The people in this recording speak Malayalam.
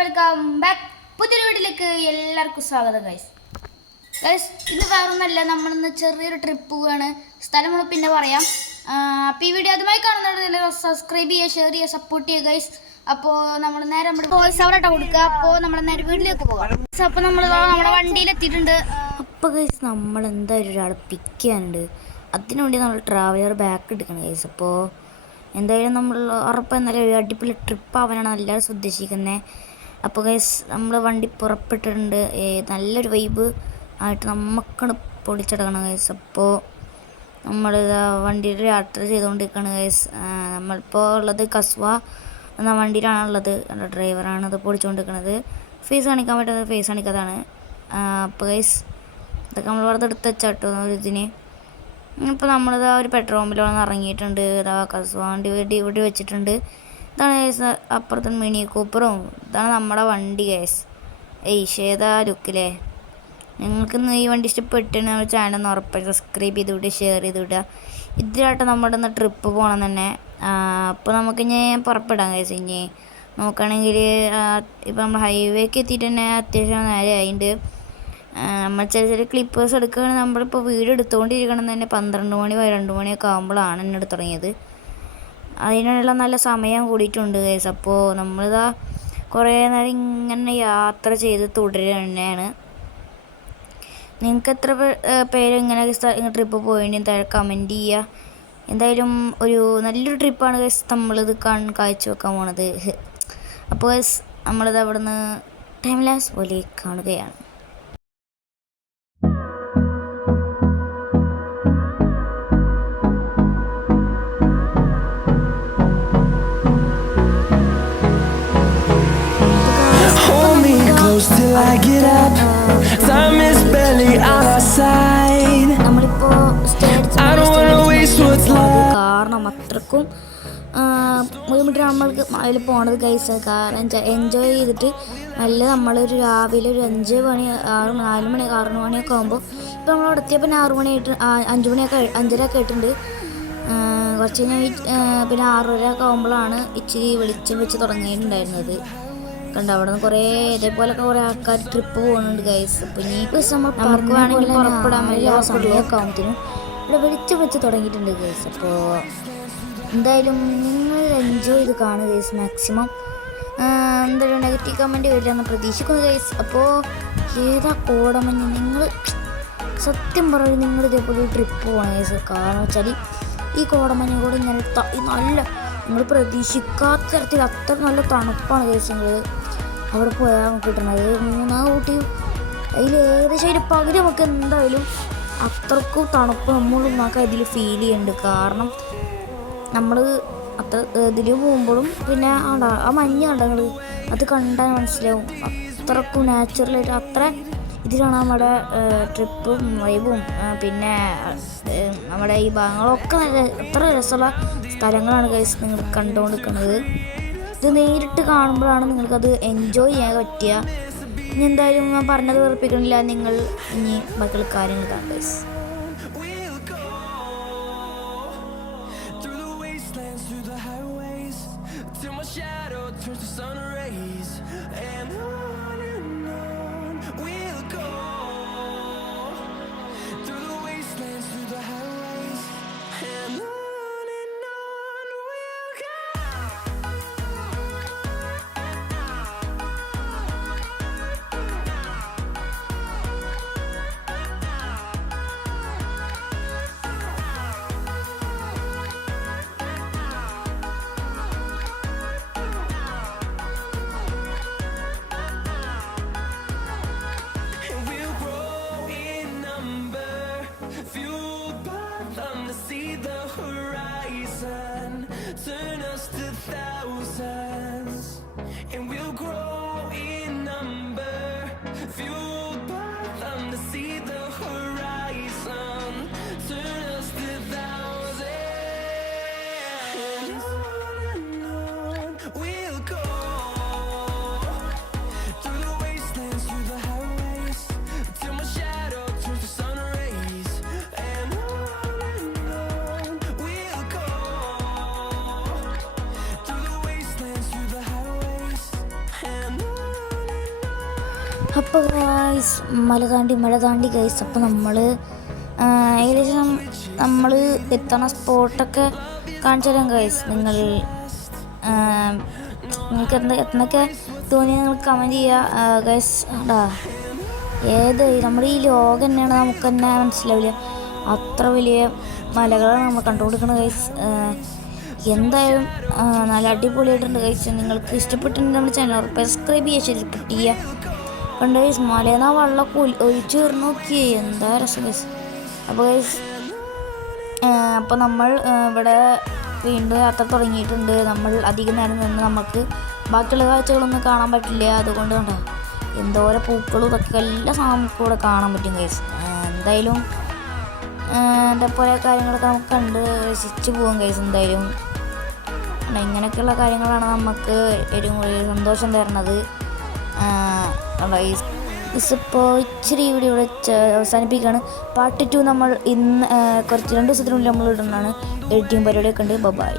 Welcome back. പുതിയൊരു വീട്ടിലേക്ക് എല്ലാവർക്കും സ്വാഗതം ഗൈസ്. ഇന്ന് വേറൊന്നല്ല, നമ്മളിന്ന് ചെറിയൊരു ട്രിപ്പ് പോവുകയാണ്. സ്ഥലം നമ്മൾ പിന്നെ പറയാം. അപ്പോൾ ഈ വീഡിയോ അതുമായി കാണുന്നുണ്ടെങ്കിൽ സബ്സ്ക്രൈബ് ചെയ്യുക, ഷെയർ ചെയ്യുക, സപ്പോർട്ട് ചെയ്യുക ഗൈസ്. അപ്പോൾ നമ്മൾ നേരെ നമ്മുടെ വോയിസ് അവരായിട്ട് കൊടുക്കുക. അപ്പോൾ നമ്മൾ നേരെ വീട്ടിലേക്ക് പോകാം. അപ്പോൾ നമ്മൾ നമ്മുടെ വണ്ടിയിലെത്തിയിട്ടുണ്ട്. അപ്പോൾ ഗൈസ് നമ്മൾ എന്തായാലും ഒരാൾ പിക്ക് ചെയ്യാനുണ്ട്. അതിനുവേണ്ടി നമ്മൾ ട്രാവലർ ബാക്ക് എടുക്കണം ഗൈസ്. അപ്പോൾ എന്തായാലും നമ്മൾ ഉറപ്പ് എന്നാലും ഒരു അടിപൊളി ട്രിപ്പ് ആവാനാണ് എല്ലാവരും ഉദ്ദേശിക്കുന്നത്. അപ്പോൾ ഗൈസ് നമ്മൾ വണ്ടി പുറപ്പെട്ടിട്ടുണ്ട്. നല്ലൊരു വൈബ് ആയിട്ട് നമുക്കാണ് പൊളിച്ചെടുക്കണം ഗൈസ്. അപ്പോൾ നമ്മൾ വണ്ടിയിൽ യാത്ര ചെയ്തുകൊണ്ടിരിക്കുകയാണ് ഗൈസ്. നമ്മളിപ്പോൾ ഉള്ളത് കസ്വ എന്ന വണ്ടിയിലാണുള്ളത്. ഡ്രൈവറാണ് അത് പൊളിച്ചുകൊണ്ടിരിക്കുന്നത്. ഫേസ് കാണിക്കാൻ പറ്റുന്നത് ഫേസ് കാണിക്കാതാണ്. അപ്പോൾ ഗൈസ് ഇതൊക്കെ നമ്മൾ വെറുതെ എടുത്ത് വെച്ചാട്ടോ ഒരു ഇതിന്. ഇപ്പോൾ നമ്മളിതാ ഒരു പെട്രോൾ പമ്പിലൊന്ന് ഇറങ്ങിയിട്ടുണ്ട്. ഇതാ കസ്വ വണ്ടി ഇവിടെ വെച്ചിട്ടുണ്ട്. ഇതാണ് ഗൈസ് അപ്പുറത്തെ മിനി കൂപ്പറും. ഇതാണ് നമ്മുടെ വണ്ടി ഗൈസ്. ഏതാ ലുക്കില്ലേ. നിങ്ങൾക്ക് ഈ വണ്ടി ഇഷ്ടപ്പെട്ടിന് ചാനൽ ഒന്ന് ഉറപ്പായി സബ്സ്ക്രൈബ് ചെയ്ത് വിടുക, ഷെയർ ചെയ്ത് വിടുക. ഇതിലായിട്ട് നമ്മുടെ ഒന്ന് ട്രിപ്പ് പോകണം തന്നെ. അപ്പോൾ നമുക്കിനി പുറപ്പെടാം ഗൈസ്. ഇനി നോക്കുകയാണെങ്കിൽ ഇപ്പോൾ നമ്മൾ ഹൈവേക്ക് എത്തിയിട്ട് തന്നെ അത്യാവശ്യം നേരെ ആയിട്ടുണ്ട്. നമ്മൾ ചെറിയ ക്ലിപ്പേഴ്സ് എടുക്കുകയാണെങ്കിൽ നമ്മളിപ്പോൾ വീഡിയോ എടുത്തുകൊണ്ടിരിക്കണം തന്നെ 12 മണി 2 മണിയൊക്കെ ആകുമ്പോഴാണ് എന്നെ എടുത്ത് തുടങ്ങിയത്. അതിനുള്ള നല്ല സമയം കൂടിയിട്ടുണ്ട് ഗൈസ്. അപ്പോൾ നമ്മളിതാ കുറേ നേരം ഇങ്ങനെ യാത്ര ചെയ്ത് തുടരുക തന്നെയാണ്. നിങ്ങൾക്ക് എത്ര പേര് ഇങ്ങനെ ട്രിപ്പ് പോയിട്ട് താഴെ കമൻറ്റ് ചെയ്യുക. എന്തായാലും ഒരു നല്ലൊരു ട്രിപ്പാണ് ഗൈസ് നമ്മളിത് കാഴ്ച വെക്കാൻ പോണത്. അപ്പോൾ ഗൈസ് നമ്മളിത് അവിടെ നിന്ന് ടൈം ലാപ്സ് പോലെ കാണുകയാണ്. Till I get up, time is barely on our side. I don't wanna waste what's left. കാരണം അത്രക്കും ബുദ്ധിമുട്ട് നമ്മൾക്ക് അതിൽ പോണത് ഗൈസ്. കാരണം എൻജോയ് ചെയ്തിട്ട് നല്ല നമ്മളൊരു രാവിലെ ഒരു 5 മണി 4 മണി 6 മണിയൊക്കെ ആകുമ്പോൾ ഇപ്പോൾ നമ്മളവിടെ എത്തിയപ്പോൾ 6 മണിയായിട്ട് 5 മണിയൊക്കെ 5:30 ആയിട്ടുണ്ട്. കുറച്ച് കഴിഞ്ഞാൽ പിന്നെ 6:30 ആകുമ്പോഴാണ് ഇച്ചിരി വെളിച്ചം വെച്ച് തുടങ്ങിയിട്ടുണ്ടായിരുന്നത്. കണ്ട അവിടെ നിന്ന് കുറേ ഇതേപോലൊക്കെ കുറേ ആൾക്കാർ ട്രിപ്പ് പോകുന്നുണ്ട് ഗൈസ്. അപ്പോൾ ഇനി നമുക്ക് വേണമെങ്കിൽ പുറപ്പെടാൻ എല്ലാ സമയമൊക്കെ ആകുമ്പോഴത്തേനും ഇവിടെ വെളിച്ചം വെച്ച് തുടങ്ങിയിട്ടുണ്ട് ഗൈസ്. അപ്പോൾ എന്തായാലും നിങ്ങൾ എൻജോയ് ചെയ്ത് കാണുക ഗൈസ് മാക്സിമം. എന്തായാലും നെഗറ്റീവ് കമൻറ്റ് വരില്ലെന്ന് പ്രതീക്ഷിക്കുന്നു ഗൈസ്. അപ്പോൾ ഏതാ കോടമഞ്ഞ് നിങ്ങൾ സത്യം പറയും നിങ്ങൾ ഇതേപോലെ ട്രിപ്പ് പോകണം ഗൈസ്. കാരണം വെച്ചാൽ ഈ കോടമഞ്ഞ് കൂടെ ഇങ്ങനെ നല്ല നിങ്ങൾ പ്രതീക്ഷിക്കാത്ത തരത്തിൽ അത്ര നല്ല തണുപ്പാണ് ഗൈസ്. നിങ്ങൾ അവിടെ പോയാൽ നമുക്ക് കിട്ടണത് 3 ഊട്ടിയും അതിൽ ഏകദേശം അതിൻ്റെ പകുതി നമുക്ക് എന്തായാലും അത്രക്കും തണുപ്പ് നമുക്ക് അതിൽ ഫീൽ ചെയ്യുന്നുണ്ട്. കാരണം നമ്മൾ അത്ര ഇതിൽ പോകുമ്പോഴും പിന്നെ ആ മഞ്ഞ് കണ്ടങ്ങൾ അത് കണ്ടാൽ മനസ്സിലാവും അത്രക്കും നാച്ചുറലായിട്ട് അത്ര ഇതിലാണ് നമ്മുടെ ട്രിപ്പും വൈബും പിന്നെ നമ്മുടെ ഈ ഭാഗങ്ങളൊക്കെ നല്ല അത്ര രസമുള്ള സ്ഥലങ്ങളാണ് ഗൈസ് നിങ്ങൾ കണ്ടുകൊണ്ടിരിക്കുന്നത്. ഇത് നേരിട്ട് കാണുമ്പോഴാണ് നിങ്ങൾക്കത് എൻജോയ് ചെയ്യാൻ പറ്റുക. ഇനി എന്തായാലും ഞാൻ പറഞ്ഞത് വെറുപ്പിക്കണില്ല. നിങ്ങൾ ഇനി ബാക്കിയുള്ള കാര്യങ്ങൾ കാണാം ഗൈസ്. അപ്പോൾ ഗൈസ് മല താണ്ടി ഗൈസ്. അപ്പോൾ നമ്മൾ ഏകദേശം നമ്മൾ എത്തണ സ്പോട്ടൊക്കെ കാണിച്ചു തരാം ഗൈസ്. നിങ്ങൾക്ക് എന്തൊക്കെ തോന്നി നിങ്ങൾ കമൻറ്റ് ചെയ്യുക ഗൈസ്. നമ്മുടെ ഈ ലോകം തന്നെയാണ് നമുക്ക് തന്നെ മനസ്സിലാവില്ല, അത്ര വലിയ മലകളാണ് നമ്മൾ കണ്ടുകൊടുക്കുന്നത് ഗൈസ്. എന്തായാലും നല്ല അടിപൊളിയായിട്ടുണ്ട് ഗൈസ്. നിങ്ങൾക്ക് ഇഷ്ടപ്പെട്ടിട്ടുണ്ടെങ്കിൽ നമ്മുടെ ചാനൽ സബ്സ്ക്രൈബ് ചെയ്യുക, സപ്പോർട്ട് ചെയ്യുക. കണ്ടു ഗൈസ്, മലയിൽ നിന്ന് വെള്ളം ഒഴിച്ചു കയറി നോക്കിയേ, എന്താ രസം ഗൈസ്. അപ്പോൾ ഗൈസ് അപ്പോൾ നമ്മൾ ഇവിടെ വീണ്ടും യാത്ര തുടങ്ങിയിട്ടുണ്ട്. നമ്മൾ അധികം നേരം നിന്ന് നമുക്ക് ബാക്കിയുള്ള കാഴ്ചകളൊന്നും കാണാൻ പറ്റില്ല. അതുകൊണ്ട് കണ്ടോ എന്തോരം പൂക്കളും ഇതൊക്കെ എല്ലാ സാധനവും കൂടെ കാണാൻ പറ്റും ഗൈസ്. എന്തായാലും അതേപോലെ കാര്യങ്ങളൊക്കെ നമുക്ക് കണ്ട് രസിച്ച് പോകാം ഗൈസ്. എന്തായാലും ഇങ്ങനെയൊക്കെയുള്ള കാര്യങ്ങളാണ് നമുക്ക് ഏറ്റവും കൂടുതൽ സന്തോഷം തരുന്നത് ഗൈസ്. ഇപ്പോൾ ഇച്ചിരി വീഡിയോ ഇവിടെ അവസാനിപ്പിക്കുകയാണ്. പാർട്ട് 2 നമ്മൾ ഇന്ന് 2 ദിവസത്തിനുള്ളിൽ നമ്മൾ ഇടുന്നതാണ്. എഡിറ്റിംഗ് പരിപാടിയൊക്കെ ഉണ്ട്. ബൈ.